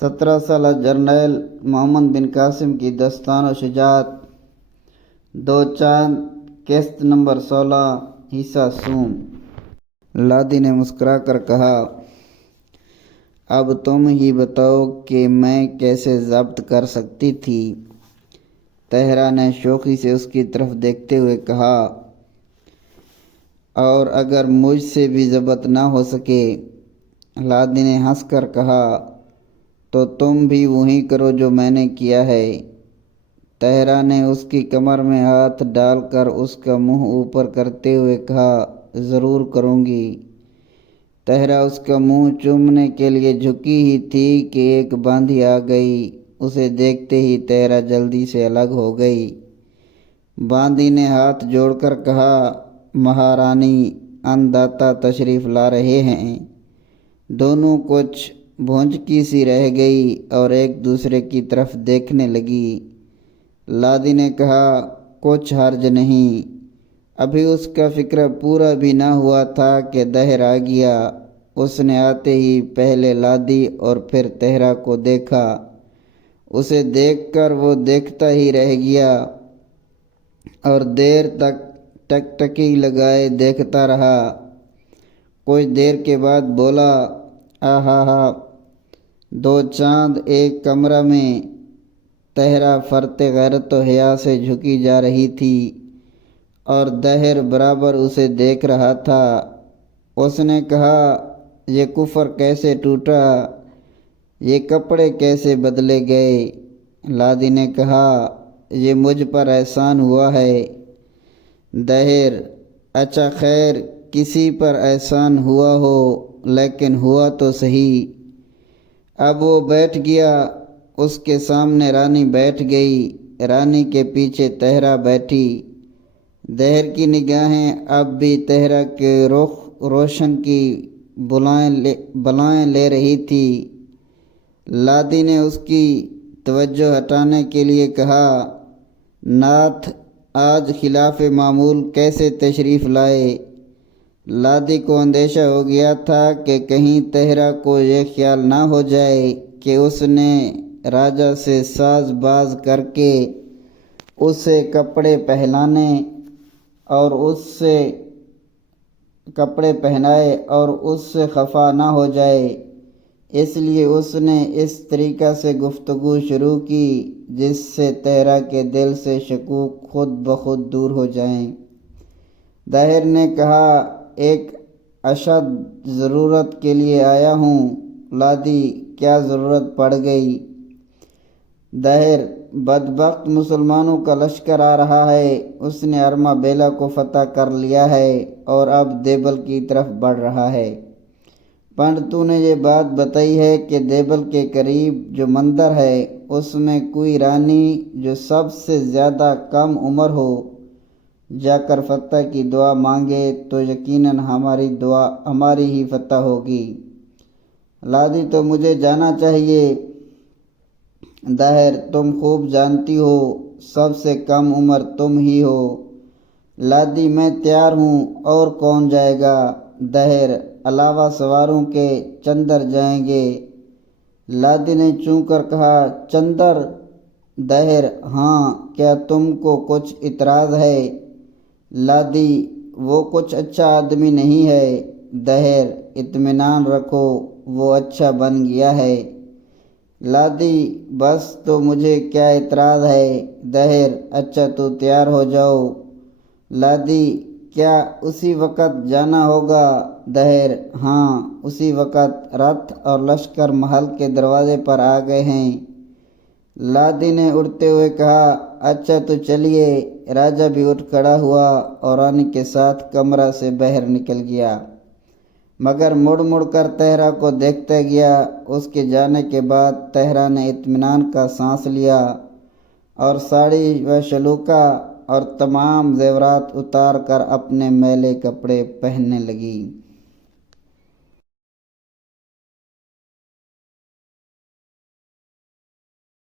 17 سالہ جرنیل محمد بن قاسم کی دستان و شجاعت۔ دو چاند قسط نمبر 16 حصہ سوم۔ لادی نے مسکرا کر کہا، اب تم ہی بتاؤ کہ میں کیسے ضبط کر سکتی تھی؟ طاہرہ نے شوخی سے اس کی طرف دیکھتے ہوئے کہا، اور اگر مجھ سے بھی ضبط نہ ہو سکے؟ لادی نے ہنس کر کہا، تو تم بھی وہی کرو جو میں نے کیا ہے۔ طاہرہ نے اس کی کمر میں ہاتھ ڈال کر اس کا منہ اوپر کرتے ہوئے کہا، ضرور کروں گی۔ طاہرہ اس کا منہ چومنے کے لیے جھکی ہی تھی کہ ایک باندھی آ گئی۔ اسے دیکھتے ہی طاہرہ جلدی سے الگ ہو گئی۔ باندھی نے ہاتھ جوڑ کر کہا، مہارانی ان داتا تشریف لا رہے ہیں۔ دونوں کچھ بھونچکی سی رہ گئی اور ایک دوسرے کی طرف دیکھنے لگی۔ لادی نے کہا، کچھ حرج نہیں۔ ابھی اس کا فکر پورا بھی نہ ہوا تھا کہ دہر آ گیا۔ اس نے آتے ہی پہلے لادی اور پھر طاہرہ کو دیکھا۔ اسے دیکھ کر وہ دیکھتا ہی رہ گیا اور دیر تک ٹکٹکی لگائے دیکھتا رہا۔ کچھ دیر کے بعد بولا، آہا، دو چاند ایک کمرہ میں۔ طاہرہ فرط غیرت و حیا سے جھکی جا رہی تھی اور دہر برابر اسے دیکھ رہا تھا۔ اس نے کہا، یہ کفر کیسے ٹوٹا؟ یہ کپڑے کیسے بدلے گئے؟ لادی نے کہا، یہ مجھ پر احسان ہوا ہے۔ دہر، اچھا خیر، کسی پر احسان ہوا ہو لیکن ہوا تو صحیح۔ اب وہ بیٹھ گیا۔ اس کے سامنے رانی بیٹھ گئی۔ رانی کے پیچھے طاہرہ بیٹھی۔ دہر کی نگاہیں اب بھی طاہرہ کے رخ روشن کی بلائیں لے رہی تھی۔ لادی نے اس کی توجہ ہٹانے کے لیے کہا، ناتھ آج خلاف معمول کیسے تشریف لائے؟ لادی کو اندیشہ ہو گیا تھا کہ کہیں طاہرہ کو یہ خیال نہ ہو جائے کہ اس نے راجا سے ساز باز کر کے اسے کپڑے پہنائے اور اس سے خفا نہ ہو جائے۔ اس لیے اس نے اس طریقہ سے گفتگو شروع کی جس سے طاہرہ کے دل سے شکوک خود بخود دور ہو جائیں۔ دہر نے کہا، ایک اشد ضرورت کے لیے آیا ہوں۔ لادی، کیا ضرورت پڑ گئی؟ دہر، بدبخت مسلمانوں کا لشکر آ رہا ہے۔ اس نے ارما بیلا کو فتح کر لیا ہے اور اب دیبل کی طرف بڑھ رہا ہے۔ پنڈتوں نے یہ بات بتائی ہے کہ دیبل کے قریب جو مندر ہے اس میں کوئی رانی جو سب سے زیادہ کم عمر ہو جا کر فتح کی دعا مانگے تو یقیناً ہماری ہی فتح ہوگی۔ لادی، تو مجھے جانا چاہیے۔ دہر، تم خوب جانتی ہو سب سے کم عمر تم ہی ہو۔ لادی، میں تیار ہوں، اور کون جائے گا؟ دہر، علاوہ سواروں کے چندر جائیں گے۔ لادی نے چوں کر کہا، چندر؟ دہر، ہاں، کیا تم کو کچھ اعتراض ہے؟ لادی، وہ کچھ اچھا آدمی نہیں ہے۔ دہر، اطمینان رکھو، وہ اچھا بن گیا ہے۔ لادی، بس تو مجھے کیا اعتراض ہے؟ دہر، اچھا تو تیار ہو جاؤ۔ لادی، کیا اسی وقت جانا ہوگا؟ دہر، ہاں، اسی وقت۔ رتھ اور لشکر محل کے دروازے پر آ گئے ہیں۔ لادی نے اٹھتے ہوئے کہا، اچھا تو چلیے۔ راجا بھی اٹھ کھڑا ہوا اور رانی کے ساتھ کمرہ سے باہر نکل گیا، مگر مڑ مڑ کر طاہرہ کو دیکھتا گیا۔ اس کے جانے کے بعد طاہرہ نے اطمینان کا سانس لیا اور ساڑی و شلوکا اور تمام زیورات اتار کر اپنے میلے کپڑے پہننے لگی۔